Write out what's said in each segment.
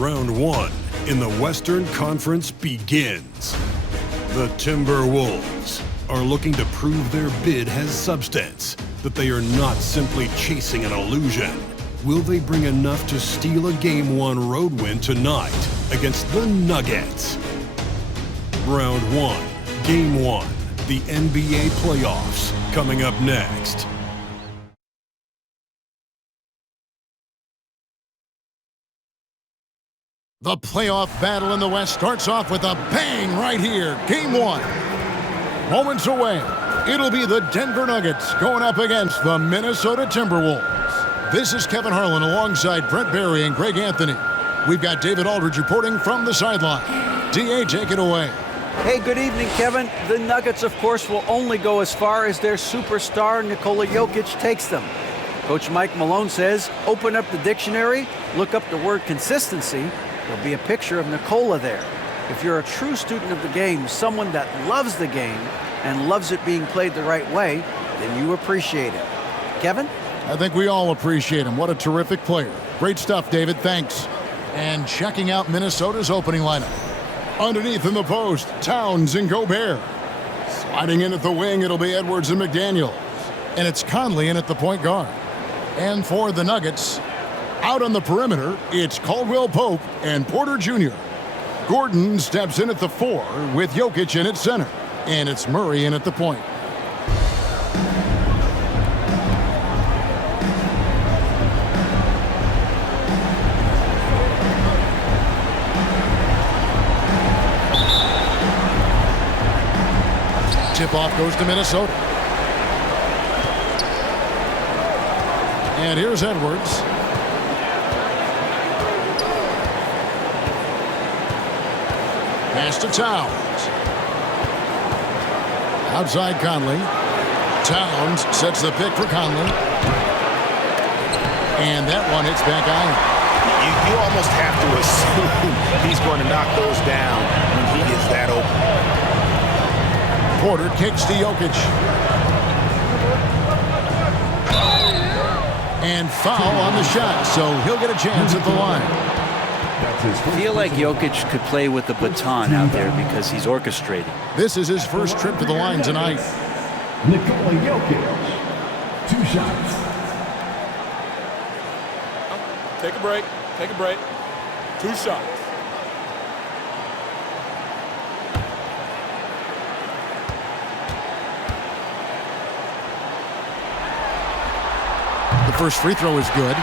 Round 1 in the Western Conference begins. The Timberwolves are looking to prove their bid has substance, that they are not simply chasing an illusion. Will they bring enough to steal a Game 1 road win tonight against the Nuggets? Round 1, Game 1, the NBA playoffs, coming up next. The playoff battle in the West starts off with a bang right here. Game 1. Moments away. It'll be the Denver Nuggets going up against the Minnesota Timberwolves. This is Kevin Harlan alongside Brent Barry and Greg Anthony. We've got David Aldridge reporting from the sideline. DA, take it away. Hey, good evening, Kevin. The Nuggets, of course, will only go as far as their superstar Nikola Jokic takes them. Coach Mike Malone says, open up the dictionary, look up the word consistency. There'll be a picture of Nikola there. If you're a true student of the game, someone that loves the game and loves it being played the right way, then you appreciate it. Kevin? I think we all appreciate him. What a terrific player. Great stuff, David. Thanks. And checking out Minnesota's opening lineup. Underneath in the post, Towns and Gobert. Sliding in at the wing, it'll be Edwards and McDaniels. And it's Conley in at the point guard. And for the Nuggets, out on the perimeter, it's Caldwell Pope and Porter Jr. Gordon steps in at the 4 with Jokic in at center. And it's Murray in at the point. Tip-off goes to Minnesota. And here's Edwards. Pass to Towns. Outside Conley. Towns sets the pick for Conley. And that one hits back iron. You almost have to assume he's going to knock those down when he is that open. Porter kicks to Jokic. And foul on the shot, so he'll get a chance at the line. I feel like Jokic could play with the baton out there because he's orchestrating. This is his first trip to the line tonight. Nikola Jokic, 2 shots. Take a break. Take a break. 2 shots. The first free throw is good.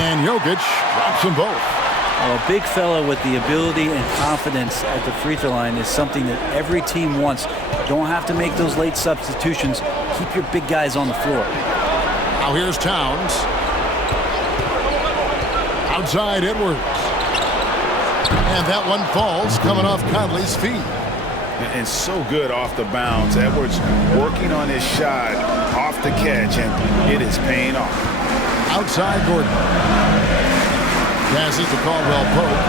And Jokic drops them both. Well, a big fella with the ability and confidence at the free throw line is something that every team wants. Don't have to make those late substitutions. Keep your big guys on the floor. Now here's Towns. Outside Edwards. And that one falls coming off Conley's feet. And so good off the bounce. Edwards working on his shot off the catch, and it is paying off. Outside Gordon. Passes to Caldwell Pope.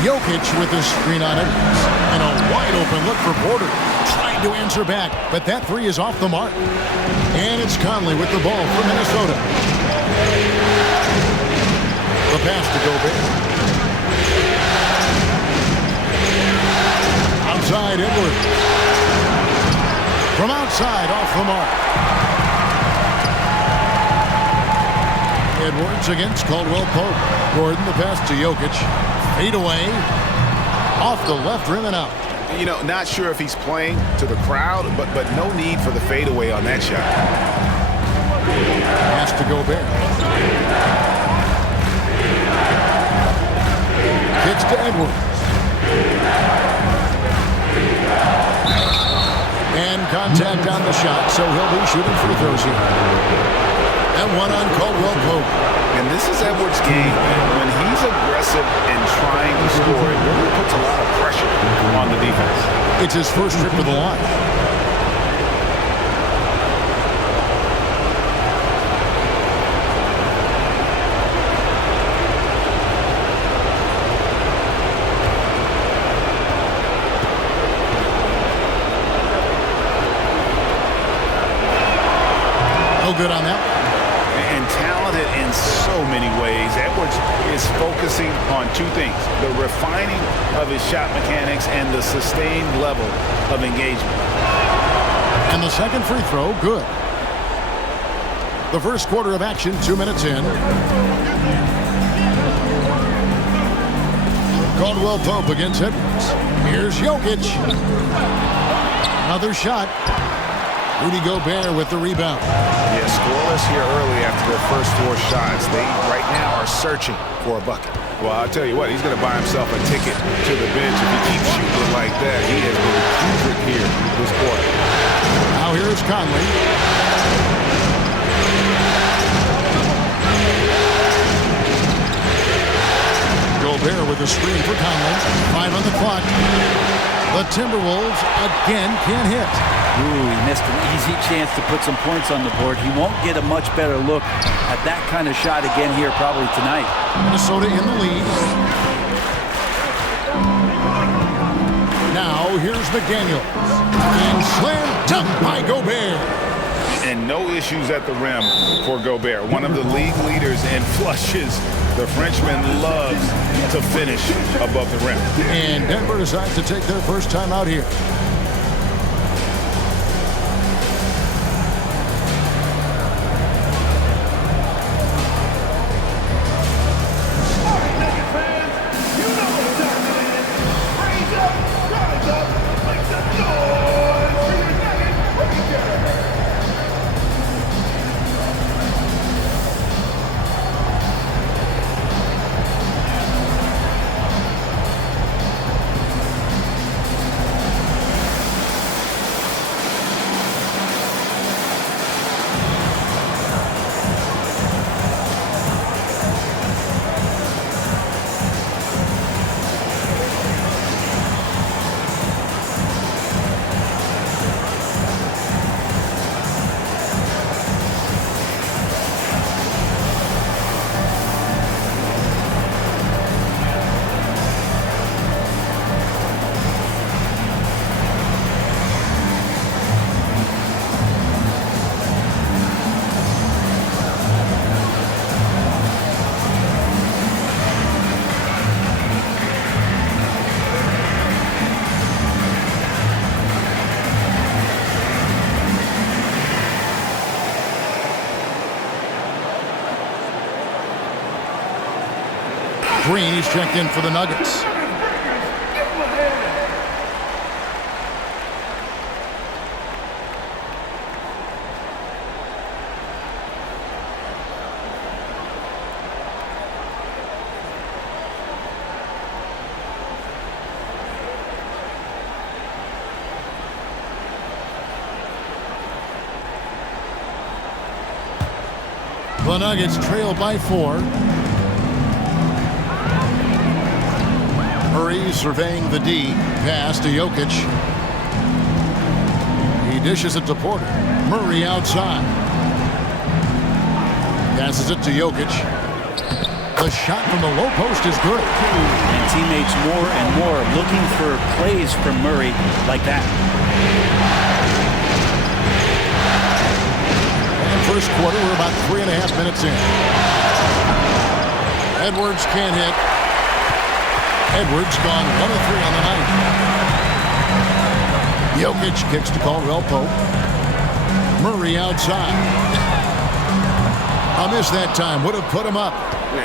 Jokic with the screen on Edwards. And a wide open look for Porter. Trying to answer back, but that 3 is off the mark. And it's Conley with the ball for Minnesota. The pass to Gobert. Outside Edwards. From outside, off the mark. Edwards against Caldwell Pope. Gordon, the pass to Jokic. Fade away. Off the left rim and out. You know, not sure if he's playing to the crowd, but no need for the fadeaway on that shot. Pass to Gobert. Kicks to Edwards. And contact on the shot, so he'll be shooting free throws here. And one on Caldwell Pope. And this is Edwards' game. When he's aggressive and trying to score, it really puts a lot of pressure on the defense. It's his first trip to the line. No good on that. And talented in so many ways. Edwards is focusing on two things: the refining of his shot mechanics and the sustained level of engagement. And the second free throw, good. The first quarter of action, 2 minutes in. Caldwell Pope against Edwards. Here's Jokic. Another shot. Rudy Gobert with the rebound. Yeah, scoreless here early after their first 4 shots. They right now are searching for a bucket. Well, I'll tell you what, he's going to buy himself a ticket to the bench if he keeps shooting like that. He has been putrid here this quarter. Now here's Conley. Gobert with a screen for Conley. 5 on the clock. The Timberwolves again can't hit. Ooh, he missed an easy chance to put some points on the board. He won't get a much better look at that kind of shot again here probably tonight. Minnesota in the lead. Now here's McDaniels. And slam dunk by Gobert. And no issues at the rim for Gobert. One of the league leaders in flushes. The Frenchman loves to finish above the rim. And Denver decides to take their first time out here. Green is checked in for the Nuggets. The Nuggets trail by 4. Murray surveying the D. Pass to Jokic. He dishes it to Porter. Murray outside. Passes it to Jokic. The shot from the low post is good. And teammates more and more looking for plays from Murray like that. And first quarter, we're about 3.5 minutes in. Edwards can't hit. Edwards gone 1 of 3 on the night. Jokic kicks to Caldwell Pope. Murray outside. A miss that time. Would have put him up.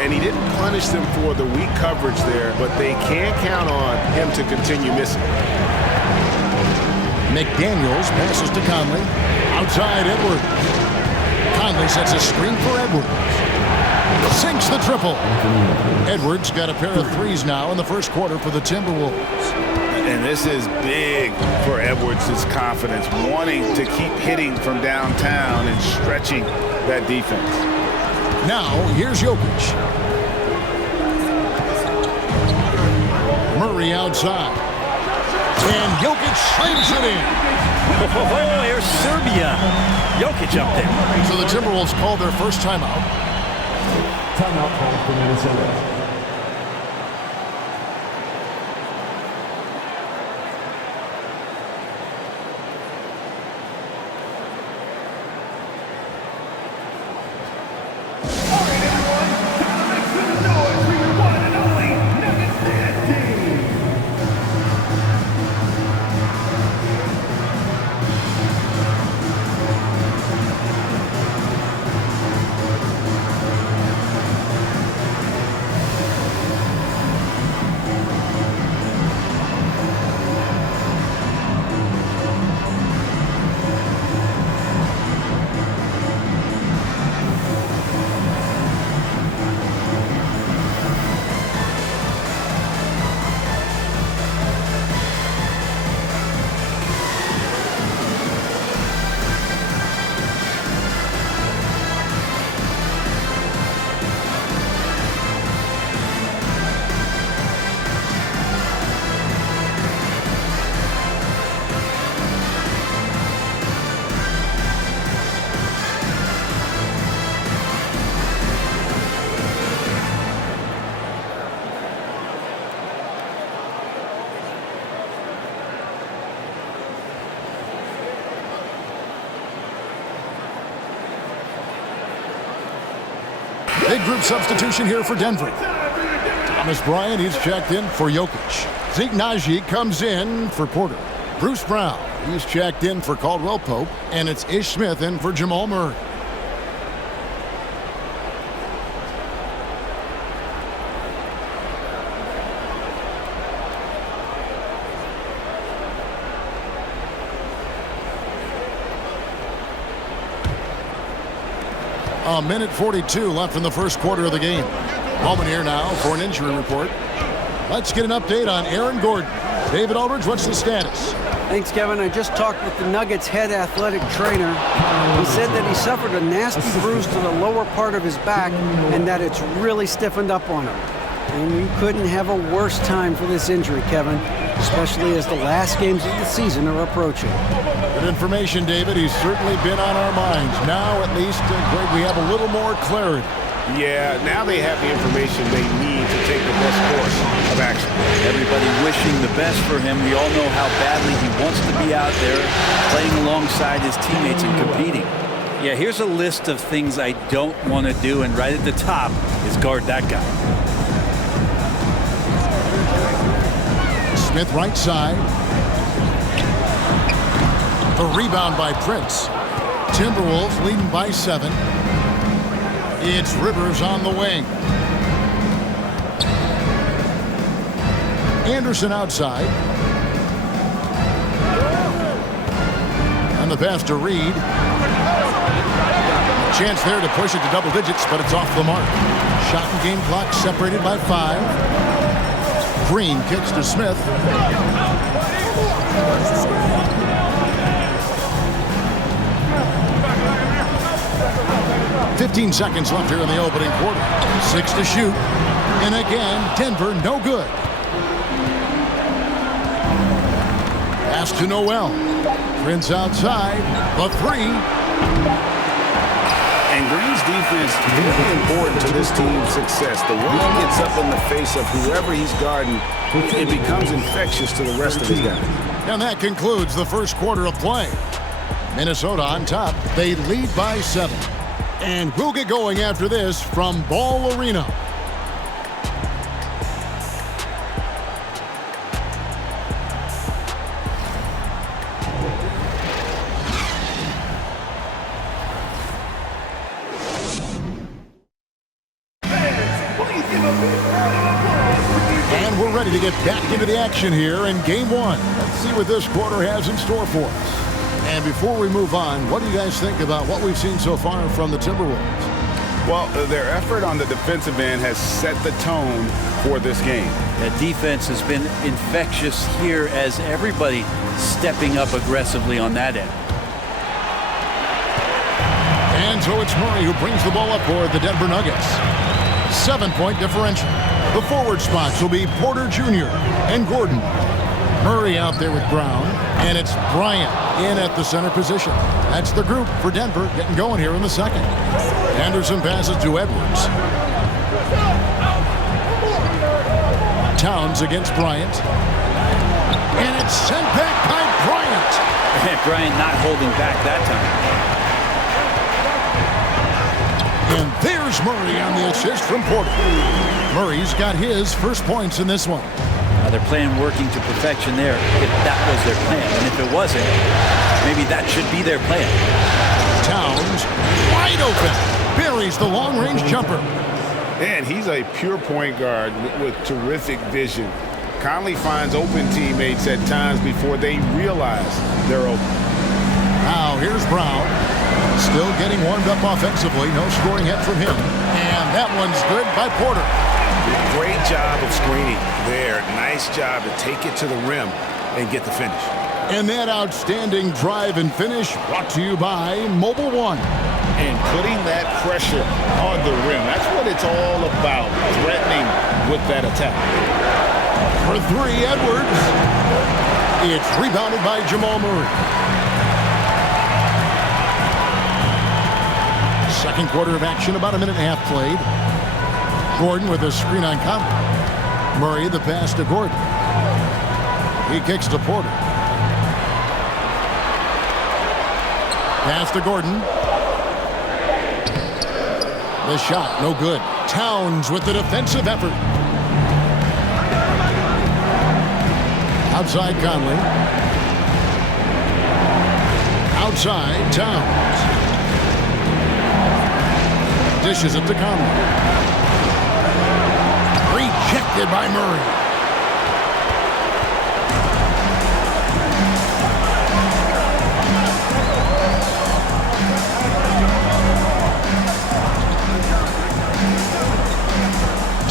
And he didn't punish them for the weak coverage there, but they can't count on him to continue missing. McDaniels passes to Conley. Outside Edwards. Conley sets a screen for Edwards. Sinks the triple. Edwards got a pair of threes now in the first quarter for the Timberwolves. And this is big for Edwards' confidence, wanting to keep hitting from downtown and stretching that defense. Now, here's Jokic. Murray outside. And Jokic slams it in. Oh, here's Serbia. Jokic up there. So the Timberwolves call their first timeout. Timeout call for Minnesota. Big group substitution here for Denver. Thomas Bryant, he's checked in for Jokic. Zeke Naji comes in for Porter. Bruce Brown, he's checked in for Caldwell Pope. And it's Ish Smith in for Jamal Murray. A minute 42 left in the first quarter of the game. Moment here now for an injury report. Let's get an update on Aaron Gordon. David Aldridge, what's the status? Thanks, Kevin. I just talked with the Nuggets head athletic trainer. He said that he suffered a nasty bruise to the lower part of his back and that it's really stiffened up on him. And you couldn't have a worse time for this injury, Kevin, especially as the last games of the season are approaching. Good information, David. He's certainly been on our minds. Now, at least, Greg, we have a little more clarity. Yeah, now they have the information they need to take the best course of action. Everybody wishing the best for him. We all know how badly he wants to be out there playing alongside his teammates and competing. Yeah, here's a list of things I don't want to do, and right at the top is guard that guy. Smith right side. The rebound by Prince. Timberwolves leading by 7. It's Rivers on the wing. Anderson outside. And the pass to Reed. Chance there to push it to double digits, but it's off the mark. Shot and game clock separated by 5. Green kicks to Smith. 15 seconds left here in the opening quarter. 6 to shoot. And again, Denver no good. Pass to Noel. Prince outside. The 3. And Green's defense is very important to this team's success. The way he gets up in the face of whoever he's guarding, it becomes infectious to the rest of his guys. And that concludes the first quarter of play. Minnesota on top. They lead by 7. And we'll get going after this from Ball Arena. And we're ready to get back into the action here in Game 1. Let's see what this quarter has in store for us. And before we move on, what do you guys think about what we've seen so far from the Timberwolves? Well, their effort on the defensive end has set the tone for this game. That defense has been infectious here as everybody stepping up aggressively on that end. And so it's Murray who brings the ball up for the Denver Nuggets. 7-point differential. The forward spots will be Porter Jr. and Gordon. Murray out there with Brown, and it's Bryant in at the center position. That's the group for Denver getting going here in the second. Anderson passes to Edwards. Towns against Bryant. And it's sent back by Bryant. Bryant not holding back that time. And there's Murray on the assist from Porter. Murray's got his first points in this one. They're playing working to perfection there if that was their plan. And if it wasn't, maybe that should be their plan. Towns wide open. Buries the long-range jumper. And he's a pure point guard with terrific vision. Conley finds open teammates at times before they realize they're open. Now here's Brown. Still getting warmed up offensively. No scoring hit from him. And that one's good by Porter. Great job of screening there. Nice job to take it to the rim and get the finish. And that outstanding drive and finish brought to you by Mobile One. And putting that pressure on the rim. That's what it's all about, threatening with that attack. For 3, Edwards. It's rebounded by Jamal Murray. Second quarter of action, about a minute and a half played. Gordon with a screen on Conley. Murray the pass to Gordon. He kicks to Porter. Pass to Gordon. The shot, no good. Towns with the defensive effort. Outside Conley. Outside Towns. Dishes it to Conley. Rejected by Murray.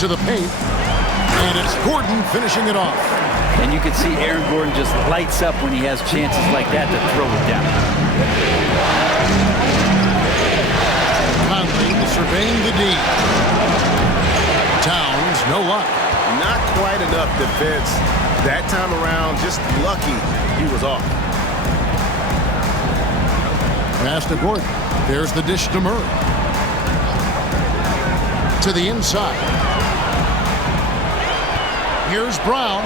To the paint, and it's Gordon finishing it off. And you can see Aaron Gordon just lights up when he has chances like that to throw it down. Conley surveying the D. Towns, no luck. Not quite enough defense. That time around, just lucky he was off. Pass to Gordon. There's the dish to Murray. To the inside. Here's Brown,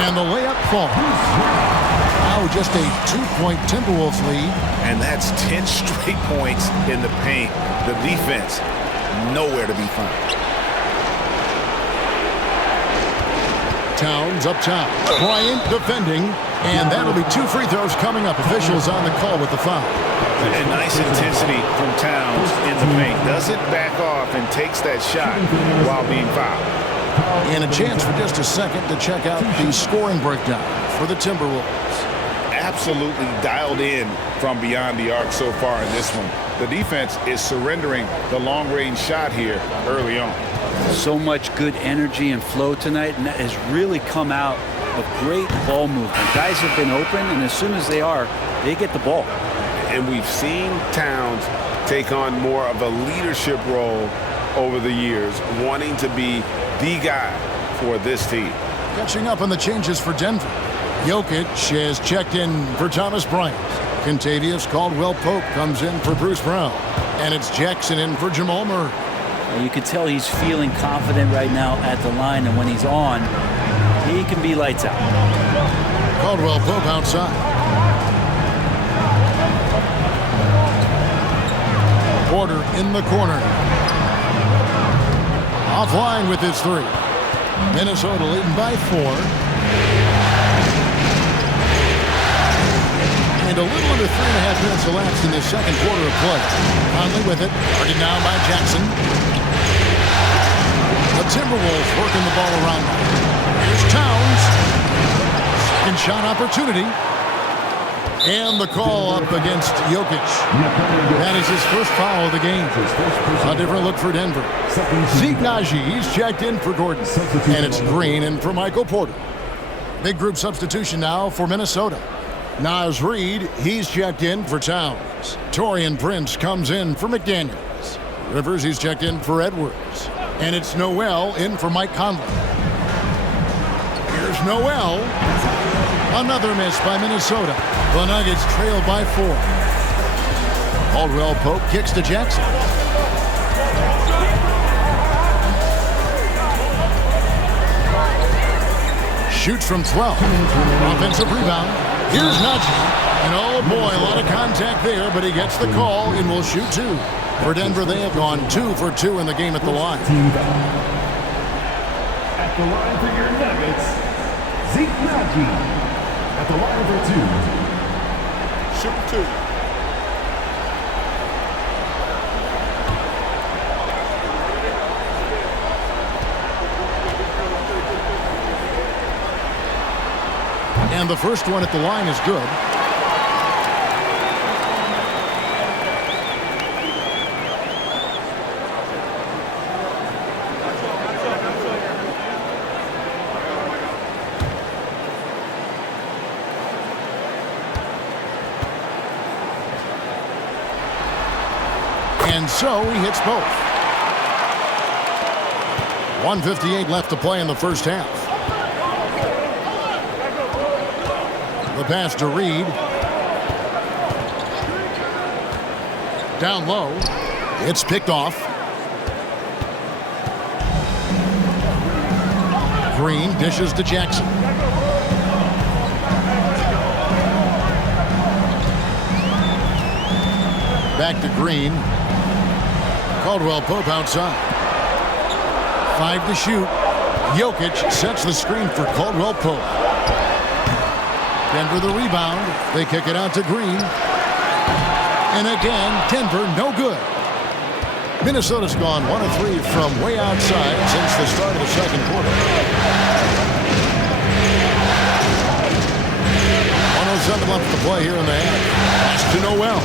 and the layup falls. Now just a 2-point Timberwolves lead. And that's 10 straight points in the paint. The defense, nowhere to be found. Towns up top. Bryant defending, and that'll be 2 free throws coming up. Officials on the call with the foul. And nice intensity from Towns in the paint. Doesn't back off and takes that shot while being fouled. And a chance for just a second to check out the scoring breakdown for the Timberwolves. Absolutely dialed in from beyond the arc so far in this one. The defense is surrendering the long-range shot here early on. So much good energy and flow tonight, and that has really come out of great ball movement. Guys have been open, and as soon as they are, they get the ball. And we've seen Towns take on more of a leadership role over the years, wanting to be the guy for this team. Catching up on the changes for Denver. Jokic has checked in for Thomas Bryant. Kentavious Caldwell-Pope comes in for Bruce Brown. And it's Jackson in for Jamal Murray. You can tell he's feeling confident right now at the line, and when he's on, he can be lights out. Caldwell-Pope outside. Porter in the corner. Offline with his 3. Minnesota leading by 4. And a little under 3.5 minutes elapsed in this second quarter of play. Conley with it. Guarded now by Jackson. The Timberwolves working the ball around them. Here's Towns. Second shot opportunity. And the call up against Jokic. That is his first foul of the game. A different look for Denver. Zeke Naji, he's checked in for Gordon. And it's Green in for Michael Porter. Big group substitution now for Minnesota. Naz Reid, he's checked in for Towns. Taurean Prince comes in for McDaniels. Rivers, he's checked in for Edwards. And it's Noel in for Mike Conley. Here's Noel. Another miss by Minnesota. The Nuggets trail by 4. Caldwell-Pope kicks to Jackson. Shoots from 12. Offensive rebound. Here's Naji. And oh boy, a lot of contact there, but he gets the call and will shoot 2. For Denver, they have gone 2 for 2 in the game at the line. At the line for your Nuggets, Zeke Naji. At the line for 2. Shoot 2. And the first one at the line is good. And so he hits both. 1:58 left to play in the first half. The pass to Reid. Down low. It's picked off. Green dishes to Jackson. Back to Green. Caldwell Pope outside. 5 to shoot. Jokic sets the screen for Caldwell Pope. Denver the rebound. They kick it out to Green. And again, Denver no good. Minnesota's gone 1 of 3 from way outside since the start of the second quarter. 107 left to play here in the half. Pass to Noel.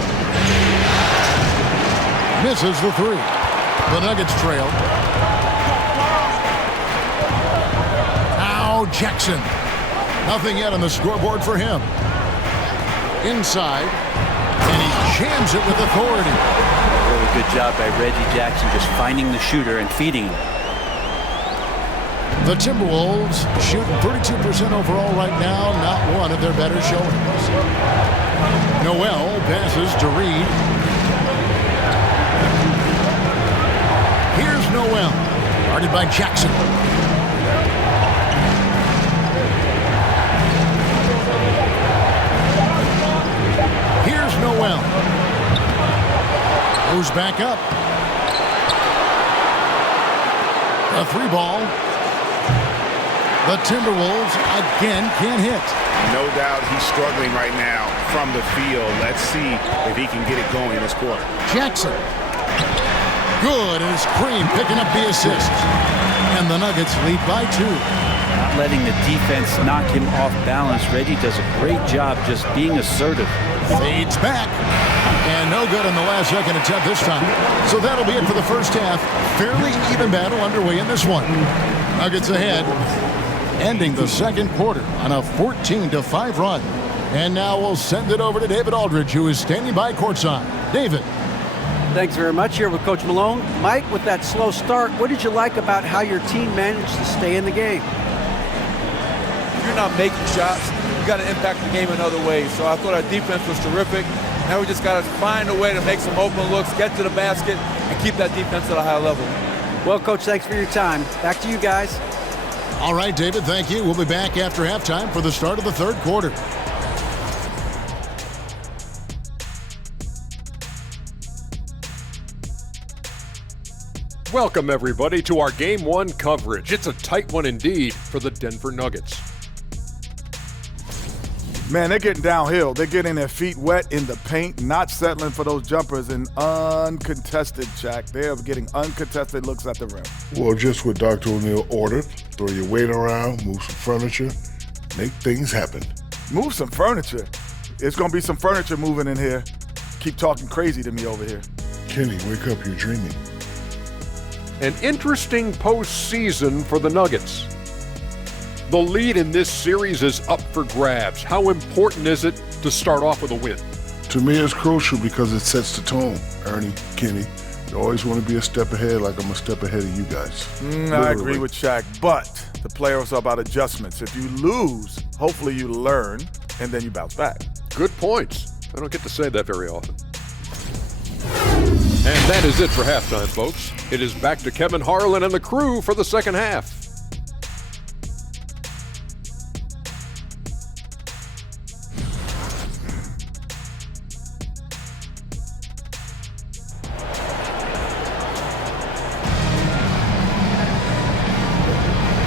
Misses the 3. The Nuggets trail. Now Jackson. Nothing yet on the scoreboard for him. Inside. And he jams it with authority. Really good job by Reggie Jackson just finding the shooter and feeding him. The Timberwolves shooting 32% overall right now. Not one of their better showings. Noel passes to Reed. Here's Noel. Guarded by Jackson. Here's Noel. Goes back up. A 3 ball. The Timberwolves again can't hit. No doubt he's struggling right now from the field. Let's see if he can get it going this quarter. Jackson. Good, and it's Green picking up the assist. And the Nuggets lead by 2. Not letting the defense knock him off balance. Reggie does a great job just being assertive. Fades back. And no good on the last second attempt this time. So that'll be it for the first half. Fairly even battle underway in this one. Nuggets ahead. Ending the second quarter on a 14-5 run. And now we'll send it over to David Aldridge, who is standing by courtside. David. Thanks very much. Here with Coach Malone. Mike, with that slow start, what did you like about how your team managed to stay in the game? If you're not making shots, you got to impact the game in other ways. So I thought our defense was terrific. Now we just got to find a way to make some open looks, get to the basket, and keep that defense at a high level. Well, Coach, thanks for your time. Back to you guys. All right, David, thank you. We'll be back after halftime for the start of the third quarter. Welcome, everybody, to our Game 1 coverage. It's a tight one indeed for the Denver Nuggets. Man, they're getting downhill. They're getting their feet wet in the paint, not settling for those jumpers and uncontested, Shaq. They are getting uncontested looks at the rim. Well, just what Dr. O'Neal ordered. Throw your weight around, move some furniture, make things happen. Move some furniture? It's going to be some furniture moving in here. Keep talking crazy to me over here. Kenny, wake up, you're dreaming. An interesting postseason for the Nuggets. The lead in this series is up for grabs. How important is it to start off with a win? To me, it's crucial because it sets the tone. Ernie, Kenny, you always want to be a step ahead like I'm a step ahead of you guys. I agree with Shaq, but the playoffs are about adjustments. If you lose, hopefully you learn, and then you bounce back. Good points. I don't get to say that very often. And that is it for halftime, folks. It is back to Kevin Harlan and the crew for the second half.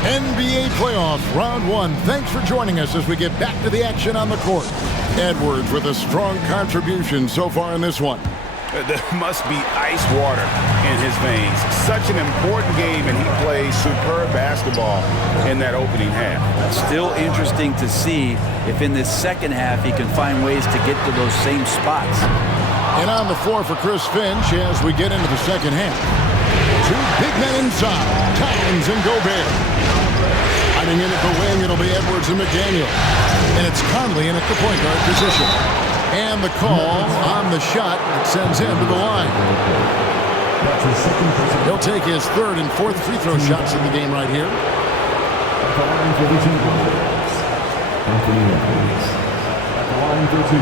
NBA playoff round 1. Thanks for joining us as we get back to the action on the court. Edwards with a strong contribution so far in this one. There must be ice water in his veins. Such an important game, and he plays superb basketball in that opening half. Still interesting to see if in this second half he can find ways to get to those same spots. And on the floor for Chris Finch as we get into the second half. 2 big men inside, Towns and Gobert. Hiding in at the wing, it'll be Edwards and McDaniel. And it's Conley in at the point guard position. And the call on the shot that sends him to the line. He'll take his 3rd and 4th free throw shots in the game right here. At the line for the Timberwolves, Anthony Edwards. At the line for 2.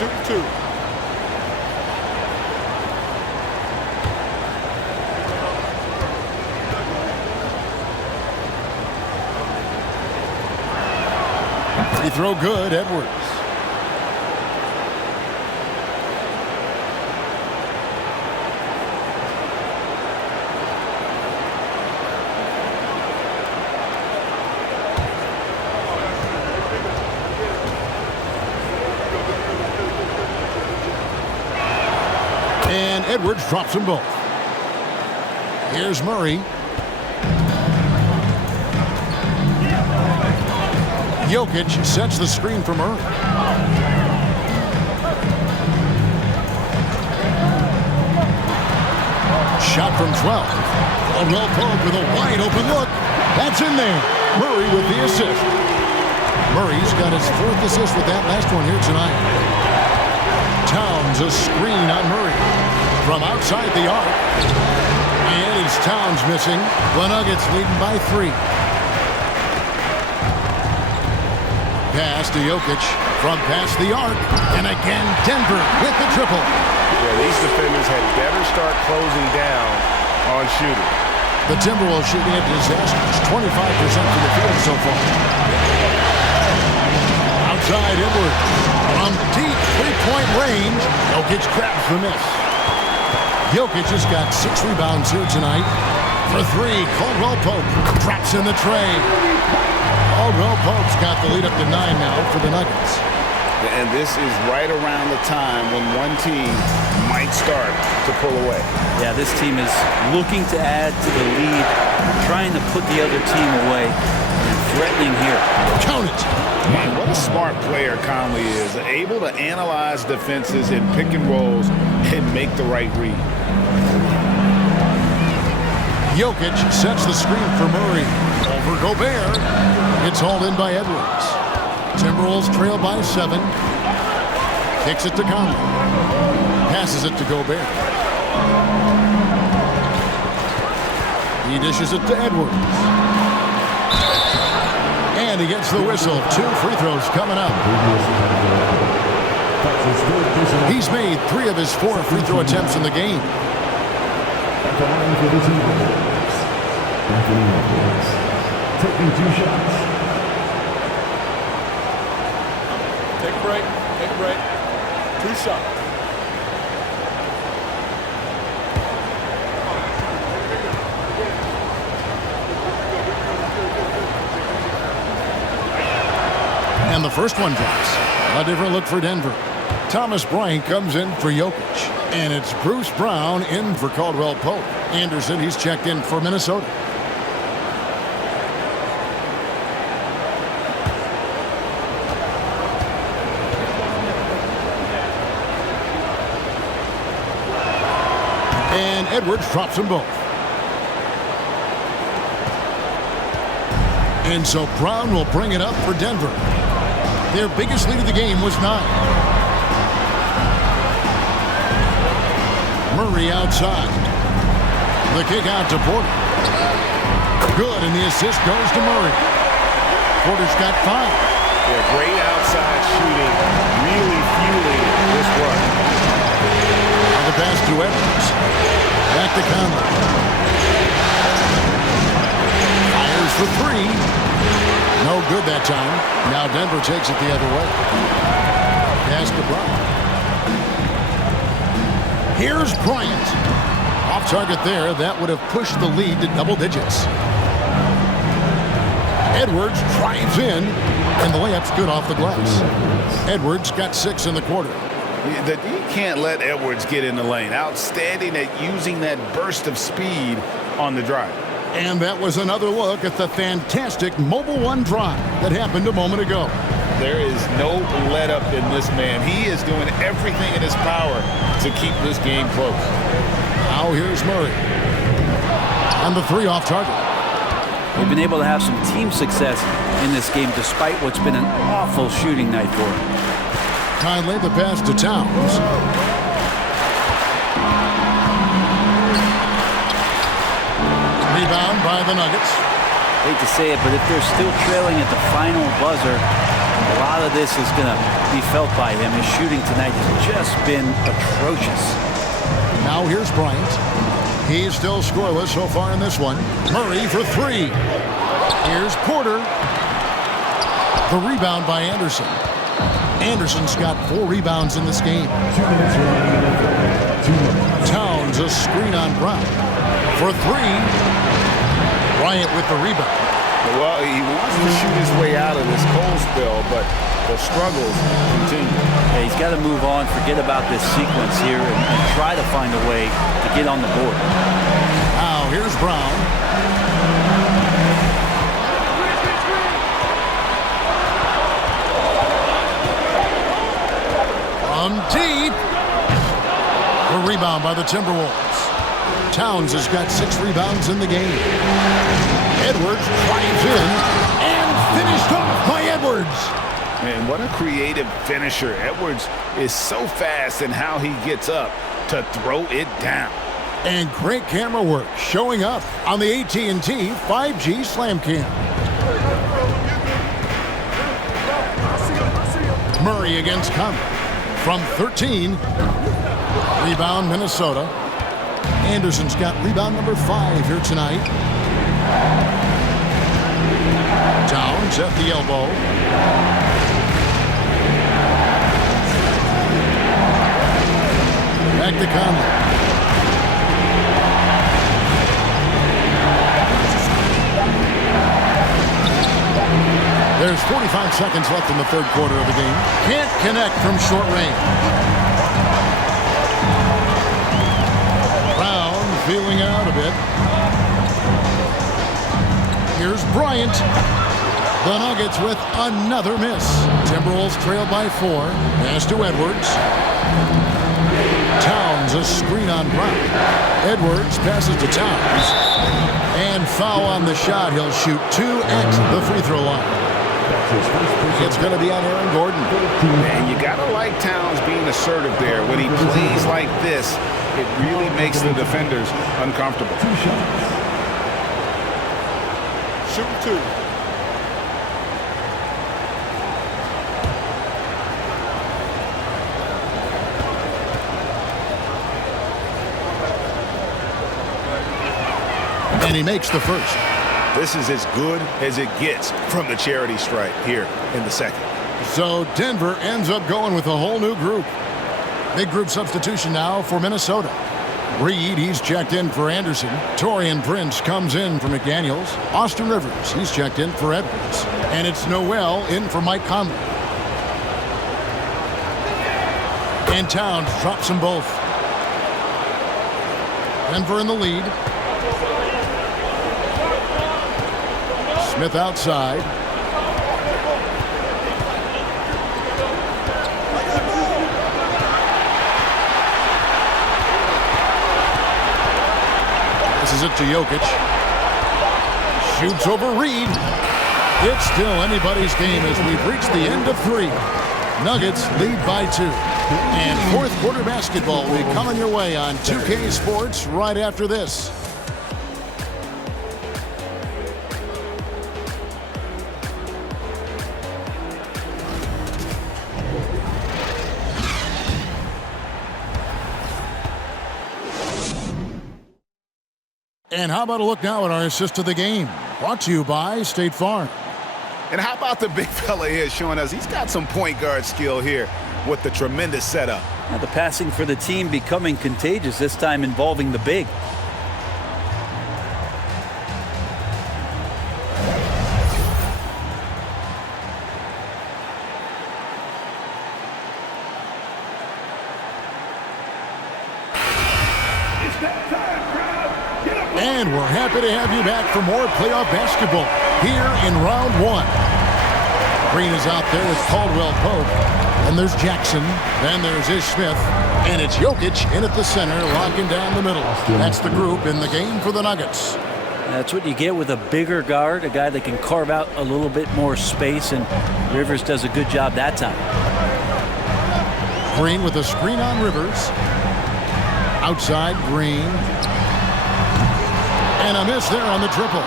Shoot 2. Free throw good, Edwards. Edwards drops them both. Here's Murray. Jokic sets the screen for Murray. Shot from 12. Caldwell Pope with a wide open look. That's in there. Murray with the assist. Murray's got his 4th assist with that last one here tonight. Towns a screen on Murray from outside the arc. And it's Towns missing. The Nuggets leading by 3. Pass to Jokic from past the arc. And again, Denver with the triple. Yeah, these defenders had better start closing down on shooting. The Timberwolves shooting at disastrous 25% from the field so far. Outside Edwards from deep three-point range. Jokic grabs the miss. Jokic has got 6 rebounds here tonight. For 3, Caldwell Pope drops in the tray. Caldwell Pope's got the lead up to 9 now for the Nuggets. And this is right around the time when one team might start to pull away. Yeah, this team is looking to add to the lead, trying to put the other team away, and threatening here. Count it. Man, what a smart player Conley is. Able to analyze defenses in pick and rolls and make the right read. Jokic sets the screen for Murray. Over Gobert. It's hauled in by Edwards. Timberwolves trail by 7. Kicks it to Conley. Passes it to Gobert. He dishes it to Edwards. And he gets the whistle. 2 free throws coming up. He's made 3 of his 4 free throw attempts in the game. Taking 2 shots. Take a break. Take a break. 2 shots. And the first one drops. A different look for Denver. Thomas Bryant comes in for Jokic. And it's Bruce Brown in for Caldwell Pope. Anderson, he's checked in for Minnesota. And Edwards drops them both. And so Brown will bring it up for Denver. Their biggest lead of the game was 9. Murray outside. The kick out to Porter. Good, and the assist goes to Murray. Porter's got 5. Yeah, great outside shooting, really fueling this run. The pass to Edwards. Back to Conley. Fires for 3. No good that time. Now Denver takes it the other way. Pass to Bryant. Here's Bryant. Off target there. That would have pushed the lead to double digits. Edwards drives in, and the layup's good off the glass. Edwards got 6 in the quarter. You can't let Edwards get in the lane. Outstanding at using that burst of speed on the drive. And that was another look at the fantastic Mobile One drive that happened a moment ago. There is no let up in this man. He is doing everything in his power to keep this game close. Now here's Murray. And the 3 off target. They've been able to have some team success in this game despite what's been an awful shooting night for them. Conley, the pass to Towns. Rebound by the Nuggets. Hate to say it, but if they're still trailing at the final buzzer, a lot of this is going to be felt by him. His shooting tonight has just been atrocious. Now here's Bryant. He's still scoreless so far in this one. Murray for 3. Here's Porter. The rebound by Anderson. Anderson's got 4 rebounds in this game. 2 minutes remaining. Towns a screen on Brown. For 3. Bryant with the rebound. Well, he wants to shoot his way out of this cold spell, but the struggles continue. Yeah, he's got to move on, forget about this sequence here, and try to find a way to get on the board. Now here's Brown. From deep. A rebound by the Timberwolves. Towns has got 6 rebounds in the game. Edwards drives in and finished off by Edwards. Man, what a creative finisher. Edwards is so fast in how he gets up to throw it down. And great camera work showing up on the AT&T 5G Slam Cam. Murray against Conley. From 13, rebound Minnesota. Anderson's got rebound number 5 here tonight. Towns at the elbow. Back to Conley. There's 45 seconds left in the third quarter of the game. Can't connect from short range. Brown feeling out a bit. Here's Bryant. The Nuggets with another miss. Timberwolves trailed by 4. Pass to Edwards. Towns a screen on Brown. Edwards passes to Towns. And foul on the shot. He'll shoot 2 at the free throw line. It's going to be on Aaron Gordon. Man, you got to like Towns being assertive there. When he plays like this, it really makes the defenders uncomfortable. 2 shots. Shoot 2. And he makes the first. This is as good as it gets from the charity stripe here in the second. So Denver ends up going with a whole new group. Big group substitution now for Minnesota. Reed, he's checked in for Anderson. Taurean Prince comes in for McDaniels. Austin Rivers, he's checked in for Edwards. And it's Noel in for Mike Conley. And Towns drops them both. Denver in the lead. Smith outside. This is it to Jokic. Shoots over Reed. It's still anybody's game as we've reached the end of 3. Nuggets lead by 2. And fourth quarter basketball will be coming your way on 2K Sports right after this. And how about a look now at our assist of the game? Brought to you by State Farm. And how about the big fella here showing us he's got some point guard skill here with the tremendous setup. Now the passing for the team becoming contagious, this time involving the big. And we're happy to have you back for more playoff basketball here in round 1. Green is out there with Caldwell Pope. And there's Jackson. Then there's Ish Smith. And it's Jokic in at the center, locking down the middle. That's the group in the game for the Nuggets. That's what you get with a bigger guard, a guy that can carve out a little bit more space, and Rivers does a good job that time. Green with a screen on Rivers. Outside, Green. And a miss there on the triple.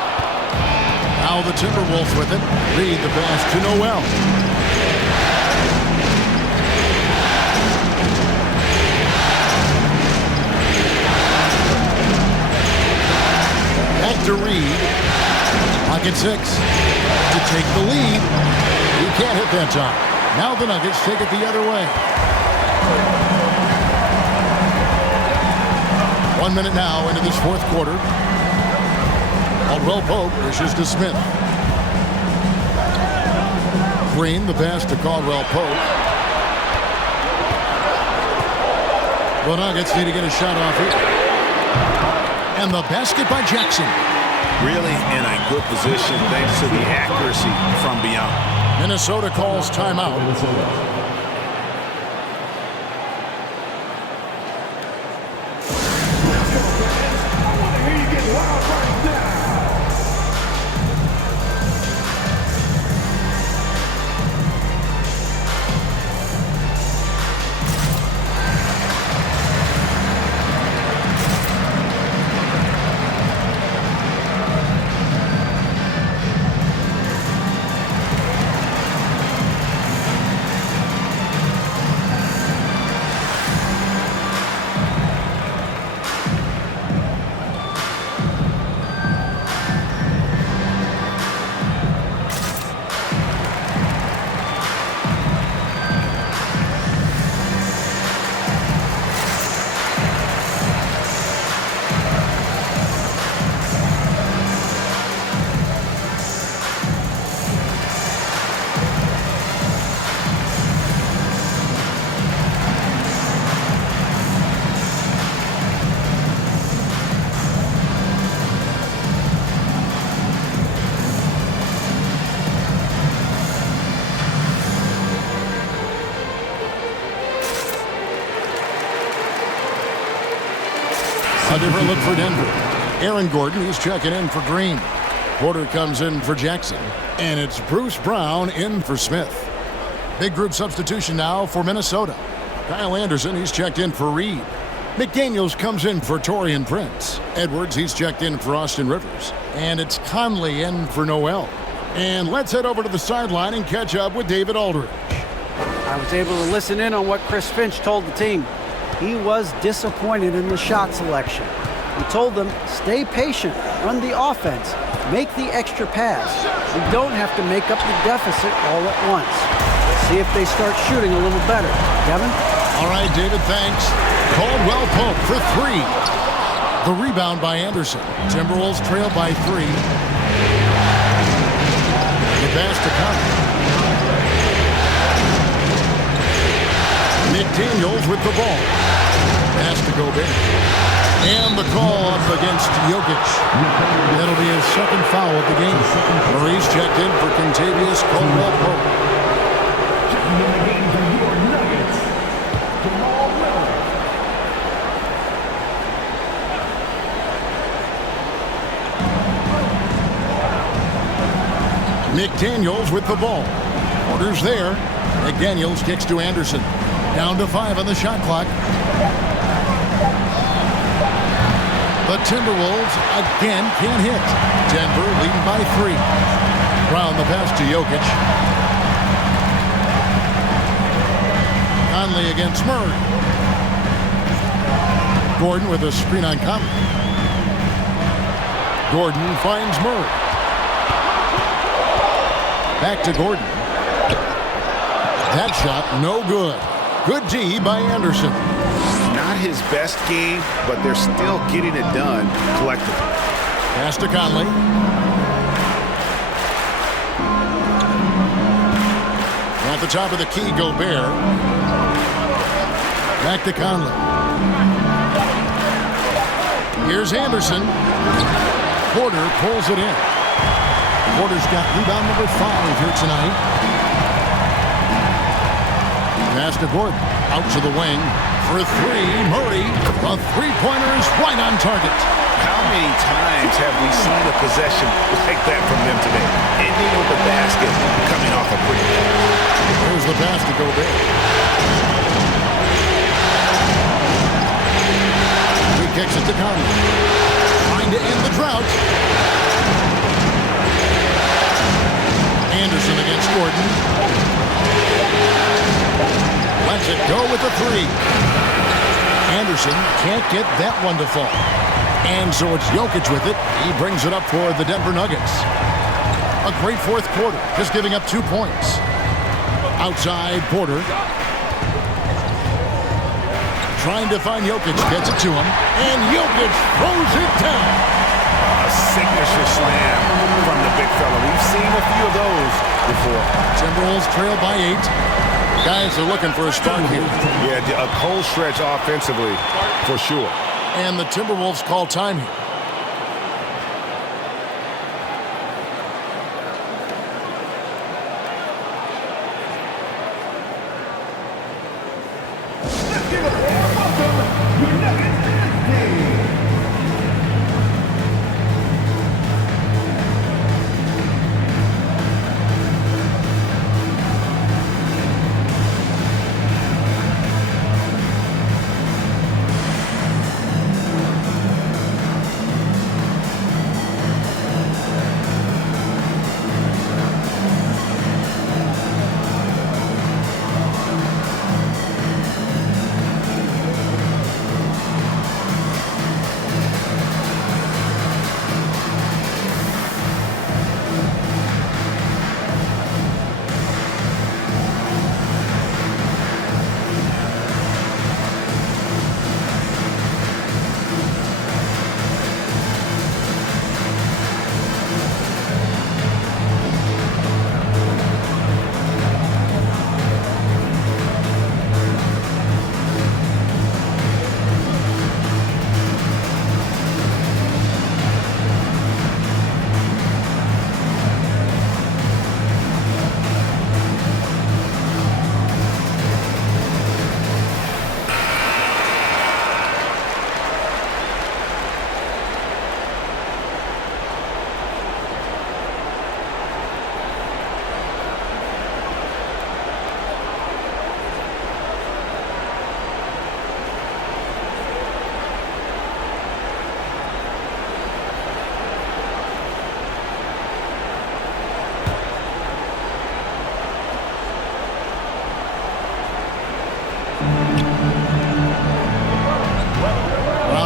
Now the Timberwolves with it. Reed the pass to Noel. Back to Reed. Pocket 6. To take the lead. He can't hit that time. Now the Nuggets take it the other way. 1 minute now into this fourth quarter. Caldwell Pope dishes to Smith. Green, the pass to Caldwell Pope. The Nuggets need to get a shot off here. And the basket by Jackson. Really in a good position thanks to the accuracy from beyond. Minnesota calls timeout. A different look for Denver. Aaron Gordon, he's checking in for Green. Porter comes in for Jackson. And it's Bruce Brown in for Smith. Big group substitution now for Minnesota. Kyle Anderson, he's checked in for Reed. McDaniels comes in for Taurean Prince. Edwards, he's checked in for Austin Rivers. And it's Conley in for Noel. And let's head over to the sideline and catch up with David Aldridge. I was able to listen in on what Chris Finch told the team. He was disappointed in the shot selection. He told them, stay patient, run the offense, make the extra pass. We don't have to make up the deficit all at once. See if they start shooting a little better. Kevin? All right, David, thanks. Caldwell Pope for 3. The rebound by Anderson. Timberwolves trail by 3. The pass to Conley. McDaniels with the ball. Pass to Gobert. And the call up against Jokic. That'll be his second foul of the game. Maurice checked in for Contavious Caldwell Pope. Checking in the game for your Nuggets, Jamal Murray. McDaniels with the ball. Porter's there. McDaniels kicks to Anderson. Down to 5 on the shot clock. The Timberwolves again can't hit. Denver leading by 3. Brown the pass to Jokic. Conley against Murray. Gordon with a screen on Conley. Gordon finds Murray. Back to Gordon. That shot no good. Good D by Anderson. Not his best game, but they're still getting it done collectively. Pass to Conley. At the top of the key, Gobert. Back to Conley. Here's Anderson. Porter pulls it in. Porter's got rebound number 5 here tonight. Pass to Gordon. Out to the wing. For 3, Murray. A three-pointer is right on target. How many times have we seen a possession like that from them today? Ending with the basket coming off a break. Here's the pass to Gobert. He kicks it to Conley. Trying to end the drought. Anderson against Gordon. Lets it go with the 3. Anderson can't get that one to fall. And so it's Jokic with it. He brings it up for the Denver Nuggets. A great fourth quarter, just giving up 2 points. Outside, Porter. Trying to find Jokic, gets it to him. And Jokic throws it down. A signature slam from the big fella. We've seen a few of those before. Timberwolves trail by 8. Guys are looking for a spark here. Yeah, a cold stretch offensively for sure. And the Timberwolves call time here.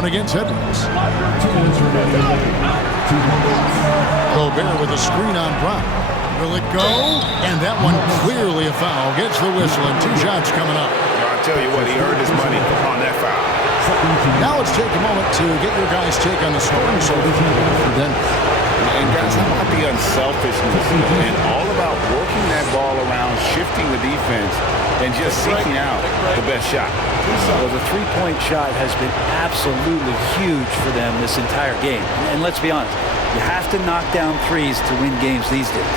Against Edwards. Gobert with a screen on Brown. Will it go? And that one clearly a foul. Gets the whistle and 2 shots coming up. I'll tell you what, he earned his money on that foul. Now let's take a moment to get your guys' take on the scoring so for Denver. And guys, how about the unselfishness and all about working that ball around, shifting the defense, and just seeking out the best shot. Well, the three-point shot has been absolutely huge for them this entire game. And let's be honest, you have to knock down threes to win games these days.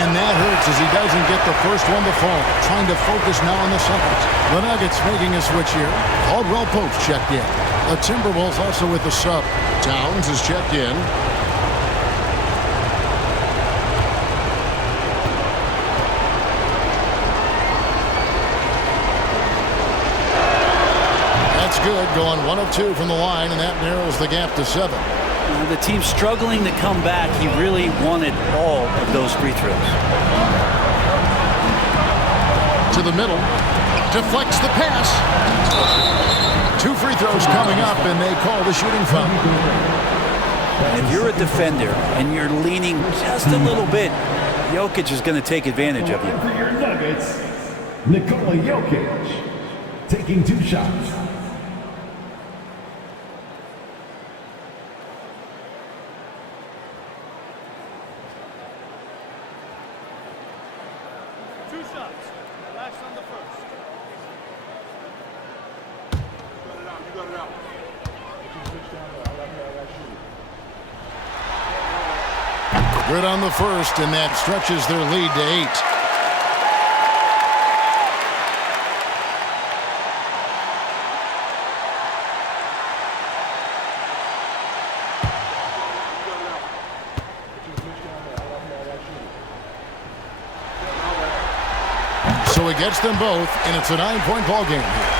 And that hurts as he doesn't get the first one to fall. Trying to focus now on the second. The Nuggets making a switch here. Caldwell Pope checked in. The Timberwolves also with the sub. Towns is checked in. That's good. Going 1 of 2 from the line, and that narrows the gap to 7. The team struggling to come back. He really wanted all of those free throws. To the middle. Deflects the pass. 2 free throws coming up, and they call the shooting foul. If you're a defender and you're leaning just a little bit, Jokic is going to take advantage of you. For your Nuggets, Nikola Jokic taking 2 shots. Good on the first, and that stretches their lead to 8. So he gets them both, and it's a 9-point ball game here.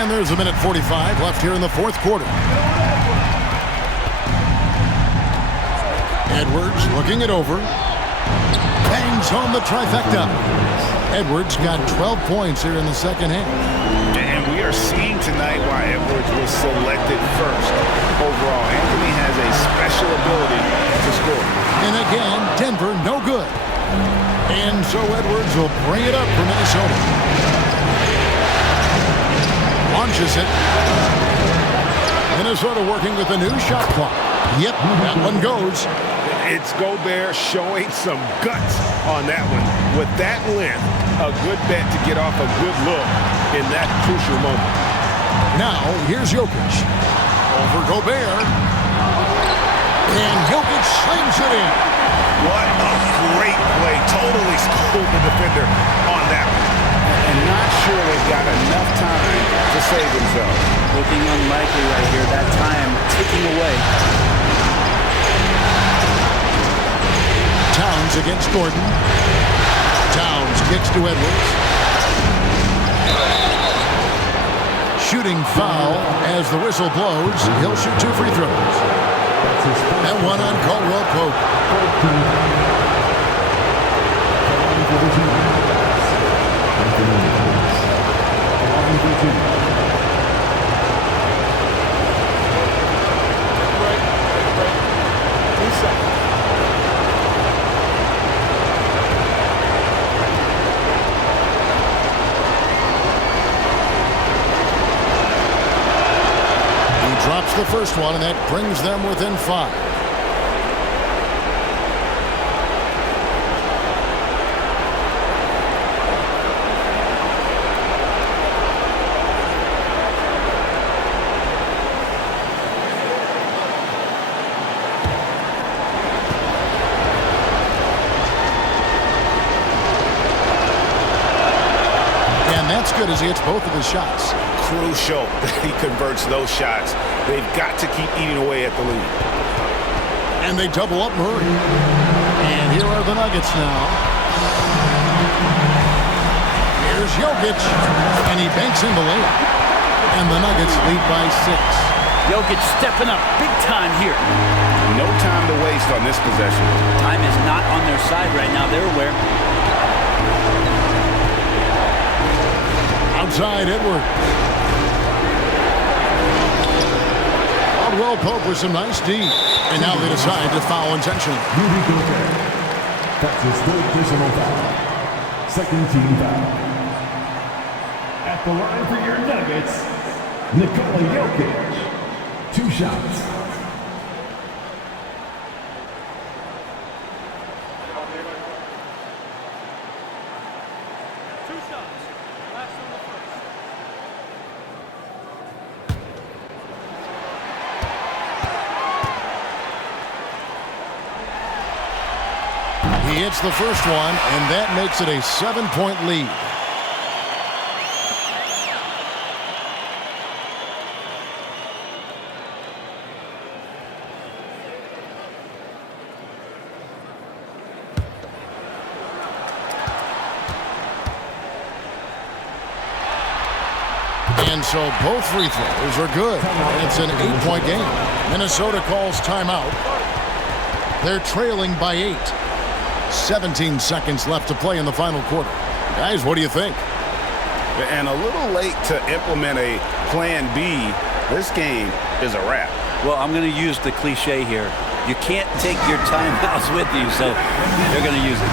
And there's a minute 45 left here in the 4th quarter. Edwards looking it over. Bangs home the trifecta. Edwards got 12 points here in the second half. And we are seeing tonight why Edwards was selected first. Overall, Anthony has a special ability to score. And again, Denver no good. And so Edwards will bring it up for Minnesota. Launches it. Minnesota working with a new shot clock. Yep, that one goes. It's Gobert showing some guts on that one. With that length, a good bet to get off a good look in that crucial moment. Now, here's Jokic. Over Gobert. And Jokic slings it in. What a great play. Totally schooled the defender on that one. And not sure they've got enough time to save themselves. Looking unlikely right here. That time ticking away. Towns against Gordon. Towns kicks to Edwards. Shooting foul as the whistle blows. He'll shoot 2 free throws. And one on Caldwell Pope. Drops the first one, and that brings them within 5. And that's good as he hits both of his shots. Crucial that he converts those shots. They've got to keep eating away at the lead. And they double up Murray. And here are the Nuggets now. Here's Jokic. And he banks in the layup. And the Nuggets lead by 6. Jokic stepping up big time here. No time to waste on this possession. Time is not on their side right now. They're aware. Outside Edwards. Caldwell Pope with some nice D. And now they decide to foul intentionally. Rudy Gobert. That's his 3rd personal foul. 2nd team foul. At the line for your Nuggets, Nikola Jokic. 2 shots. He hits the first one, and that makes it a 7-point lead. And so both free throws are good. It's an 8-point game. Minnesota calls timeout. They're trailing by 8. 17 seconds left to play in the final quarter. Guys, what do you think? And a little late to implement a plan B. This game is a wrap. Well, I'm going to use the cliche here. You can't take your timeouts with you, so they're going to use it.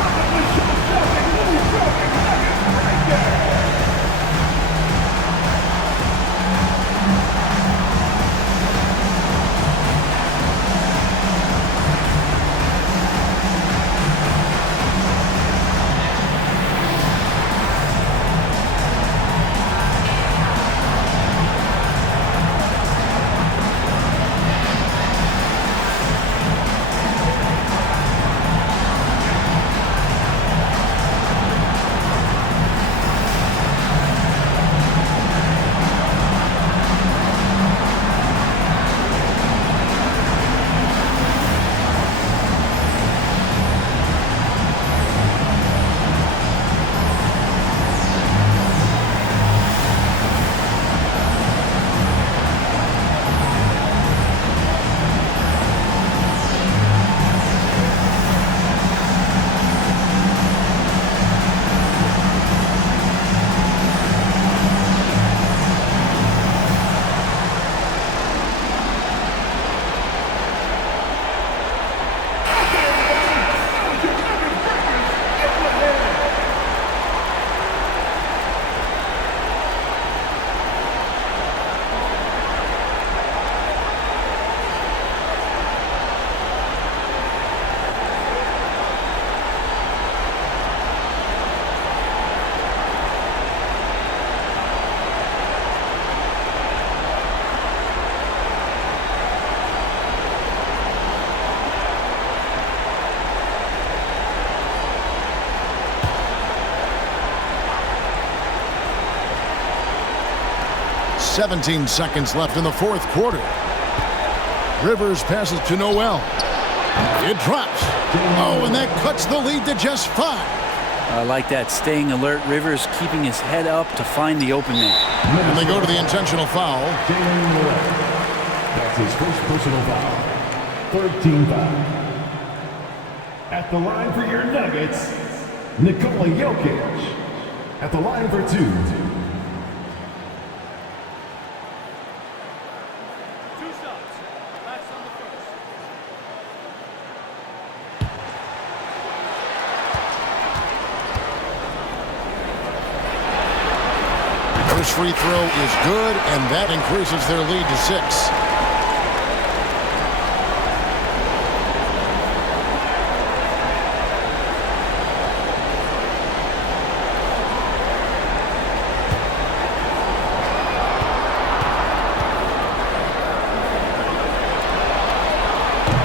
17 seconds left in the fourth quarter. Rivers passes to Noel. It drops. Oh, and that cuts the lead to just 5. I like that, staying alert. Rivers keeping his head up to find the open man. And they go to the intentional foul. That's his first personal foul. 13 foul. At the line for your Nuggets, Nikola Jokic. At the line for 2. First free throw is good, and that increases their lead to 6.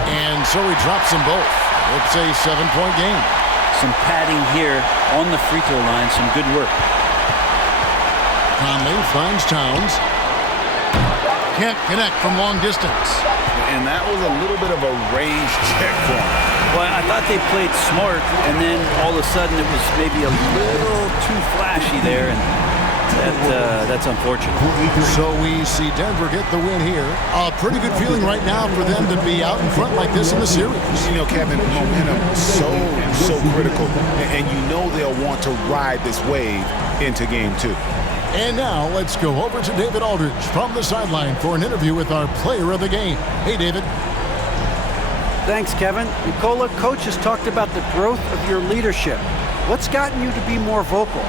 And so he drops them both. It's a 7-point game. Some padding here on the free throw line. Some good work. Conley finds Towns. Can't connect from long distance. And that was a little bit of a range check for him. Well, I thought they played smart, and then all of a sudden it was maybe a little too flashy there, and that's unfortunate. So we see Denver get the win here. A pretty good feeling right now for them to be out in front like this in the series. You know, Kevin, momentum so critical, and you know they'll want to ride this wave into game 2. And now let's go over to David Aldridge from the sideline for an interview with our player of the game. Hey, David. Thanks, Kevin. Nikola, coach has talked about the growth of your leadership. What's gotten you to be more vocal?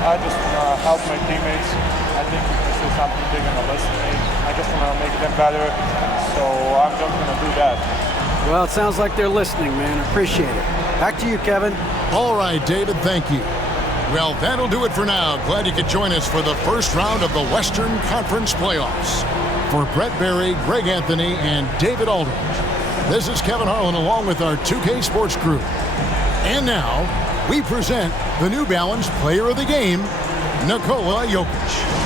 I just help my teammates. I think if this is something they're going to listen to me. I just want to make them better, so I'm just going to do that. Well, it sounds like they're listening, man. Appreciate it. Back to you, Kevin. All right, David, thank you. Well, that'll do it for now. Glad you could join us for the first round of the Western Conference Playoffs. For Brett Berry, Greg Anthony, and David Aldridge, this is Kevin Harlan along with our 2K Sports crew. And now, we present the New Balance Player of the Game, Nikola Jokic.